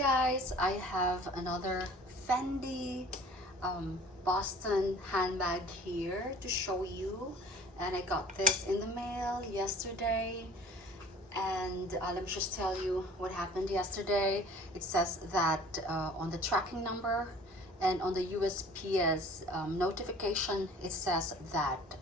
guys, I have another Fendi Boston handbag here to show you, and I got this in the mail yesterday. And let me just tell you what happened yesterday. It says that on the tracking number and on the USPS notification, it says that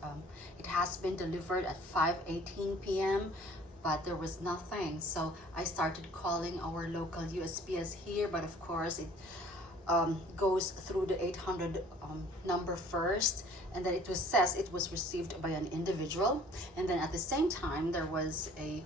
it has been delivered at 5:18 p.m. but there was nothing. So I started calling our local USPS here, but of course it goes through the 800 number first, and then says it was received by an individual. And then at the same time, there was a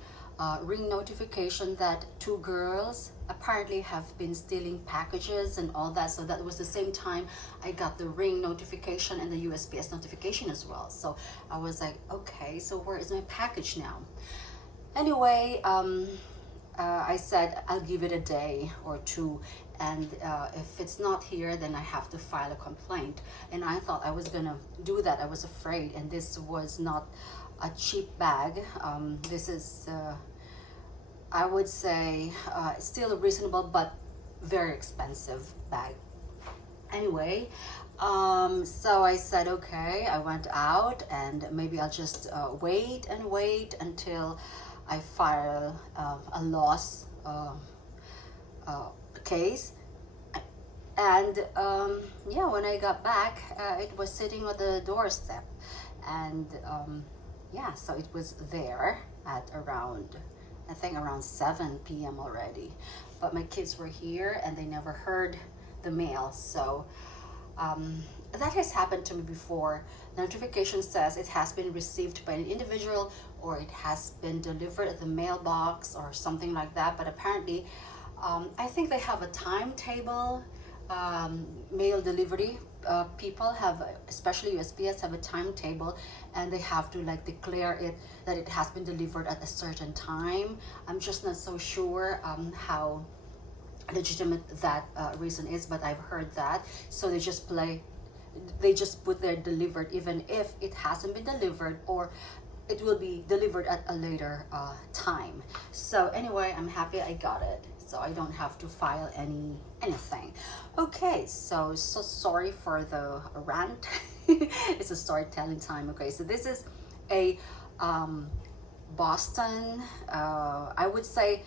ring notification that two girls apparently have been stealing packages and all that. So that was the same time I got the ring notification and the USPS notification as well. So I was like, okay, so where is my package now? Anyway, I said I'll give it a day or two, and if it's not here, then I have to file a complaint. And I thought I was gonna do that. I was afraid, and this was not a cheap bag. This is I would say still a reasonable but very expensive bag. Anyway, so I said okay. I went out, and maybe I'll just wait until I file a loss case. And yeah, when I got back, it was sitting on the doorstep, and yeah, so it was there at around, I think around 7 p.m. already. But my kids were here and they never heard the mail. So that has happened to me before. Notification says it has been received by an individual, or it has been delivered at the mailbox or something like that. But apparently, I think they have a timetable. Mail delivery people have, especially USPS, have a timetable, and they have to like declare it that it has been delivered at a certain time. I'm just not so sure how legitimate that reason is, but I've heard that. So they just put there delivered, even if it hasn't been delivered, or it will be delivered at a later time. So anyway, I'm happy I got it, so I don't have to file anything. Okay, so sorry for the rant. It's a storytelling time. Okay, so this is a Boston, I would say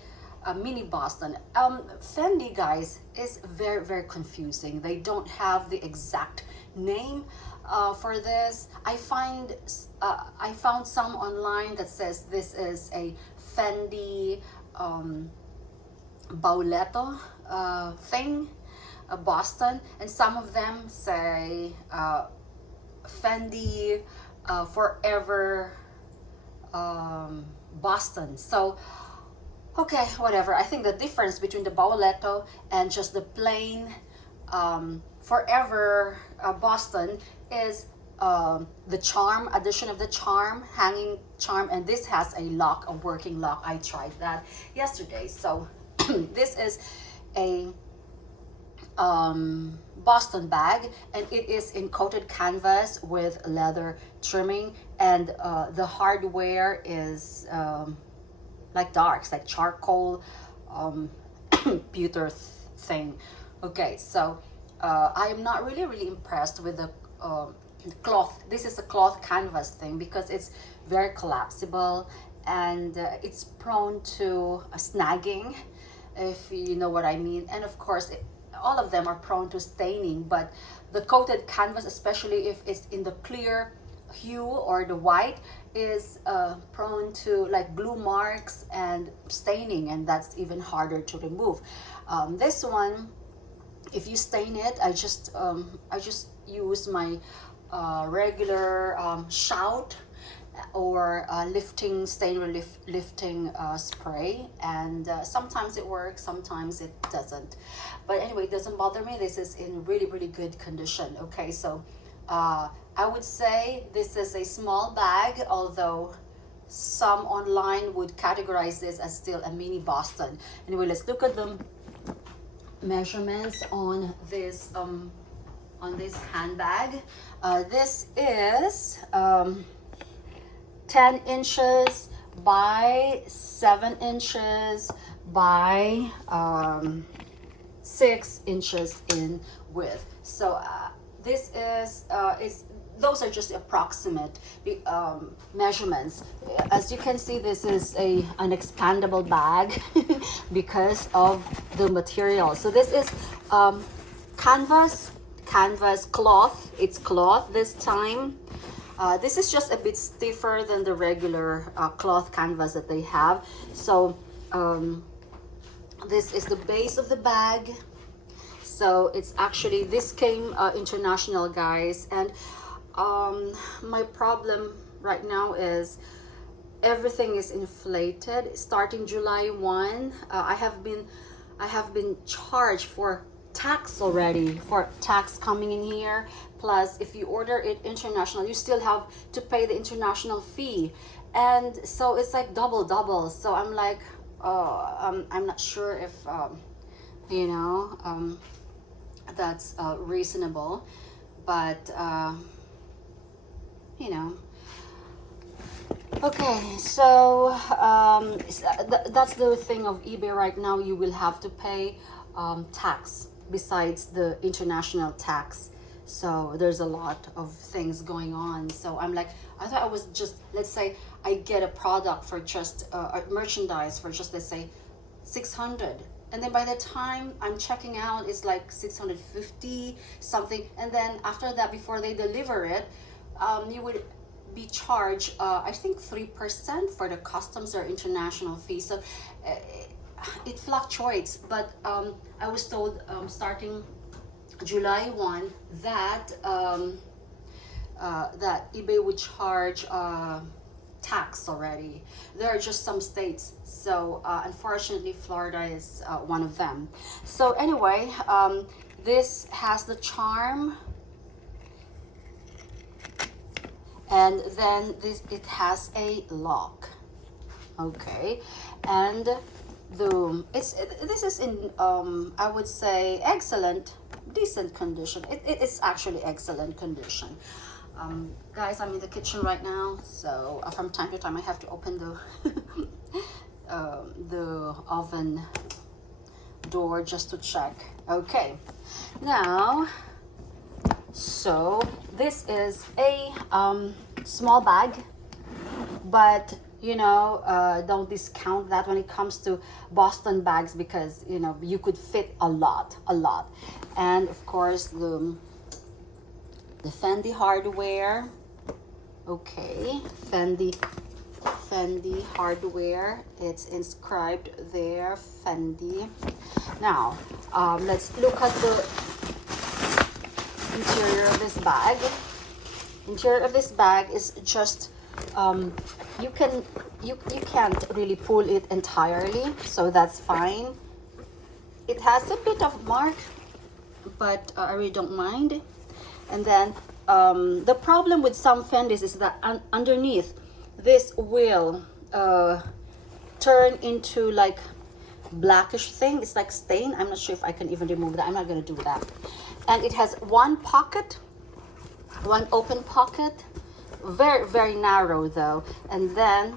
a mini Boston. Fendi, guys, is very confusing. They don't have the exact name for this. I found some online that says this is a Fendi Bauletto thing, Boston, and some of them say Fendi Forever Boston. So okay, whatever. I think the difference between the Bauletto and just the plain Forever Boston is the charm, addition of the charm, hanging charm, and this has a lock, a working lock. I tried that yesterday. So this is a Boston bag, and it is in coated canvas with leather trimming, and the hardware is like darks, like charcoal pewter thing. Okay, so I am not really impressed with the cloth. This is a cloth canvas thing because it's very collapsible, and it's prone to snagging, if you know what I mean. And of course, all of them are prone to staining, but the coated canvas, especially if it's in the clear hue or the white, is prone to like glue marks and staining, and that's even harder to remove. This one, if you stain it, I just use my regular shout or stain relief lifting spray, and sometimes it works, sometimes it doesn't. But anyway, it doesn't bother me. This is in really good condition. Okay, so I would say this is a small bag, although some online would categorize this as still a mini Boston. Anyway, let's look at the measurements on this handbag. This is 10 inches by 7 inches by 6 inches in width. So this is those are just approximate measurements. As you can see, this is an expandable bag because of the material. So this is canvas cloth. It's cloth this time. This is just a bit stiffer than the regular cloth canvas that they have. So this is the base of the bag. So it's actually, this came international, guys. And my problem right now is everything is inflated. Starting July 1, I have been charged for tax already, for tax coming in here. Plus, if you order it international, you still have to pay the international fee, and so it's like double. So I'm like, I'm not sure if you know, that's reasonable, but you know. Okay, so that's the thing of eBay right now. You will have to pay tax besides the international tax. So there's a lot of things going on. So I'm like, I thought I was just, let's say I get a product for just merchandise for just, let's say 600, and then by the time I'm checking out, it's like 650 something. And then after that, before they deliver it, you would be charged I think 3% for the customs or international fee. So it fluctuates, but I was told starting July 1 that that eBay would charge tax already. There are just some states, so unfortunately Florida is one of them. So anyway, this has the charm, and then it has a lock. Okay, and this is in I would say decent condition. It's actually excellent condition. Guys, I'm in the kitchen right now, so from time to time I have to open the oven door just to check. Okay, now, so this is a small bag, but you know, don't discount that when it comes to Boston bags, because you know you could fit a lot. And of course the Fendi hardware. Okay, Fendi hardware, it's inscribed there, Fendi. Now let's look at the interior of this bag. Interior of this bag is just you can't really pull it entirely, so that's fine. It has a bit of mark, but I really don't mind. And then the problem with some Fendis is that underneath this will turn into like blackish thing. It's like stain. I'm not sure if I can even remove that. I'm not going to do that. And it has one pocket, one open pocket, very narrow though. And then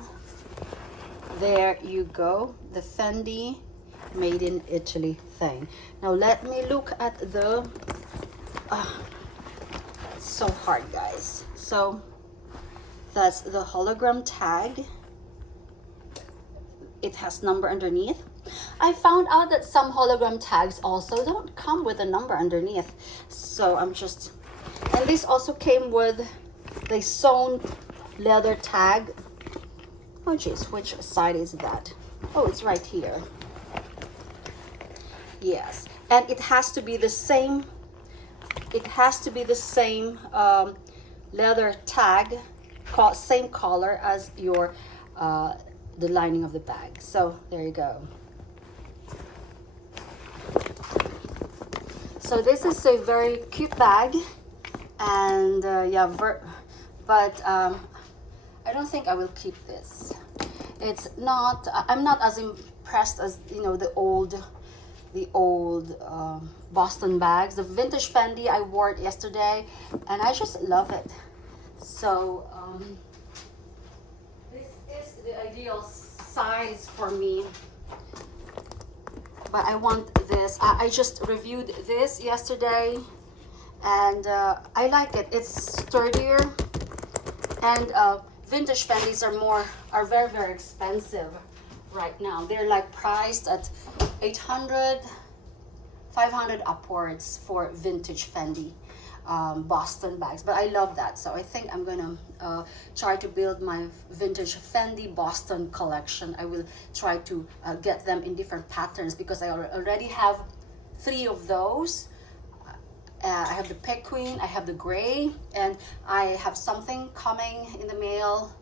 there you go, the Fendi made in Italy thing. Now let me look at the so hard, guys. So that's the hologram tag. It has number underneath. I found out that some hologram tags also don't come with a number underneath, so I'm just, and this also came with the sewn leather tag. Oh geez, which side is that? Oh, it's right here. Yes, and it has to be the same. It has to be the same leather tag, same color as your the lining of the bag. So there you go. So this is a very cute bag, and yeah, but I don't think I will keep this. It's not. I'm not as impressed as, you know, the old Boston bags. The vintage Fendi, I wore it yesterday and I just love it. So this is the ideal size for me, but I want this this. I just reviewed this yesterday, and I like it. It's sturdier, and vintage Fendis are very expensive right now. They're like priced at 800, 500 upwards for vintage Fendi Boston bags, but I love that. So I think I'm gonna try to build my vintage Fendi Boston collection. I will try to get them in different patterns because I already have 3 of those. I have the Pequin, I have the gray, and I have something coming in the mail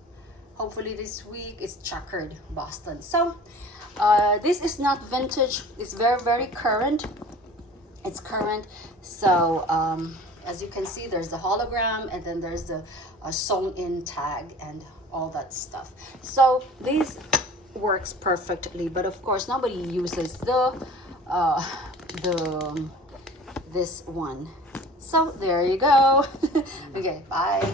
hopefully this week. It's checkered Boston. So this is not vintage, it's very current. It's current. So as you can see, there's the hologram, and then there's the sewn in tag and all that stuff. So these works perfectly, but of course nobody uses this one. So there you go. Okay, bye.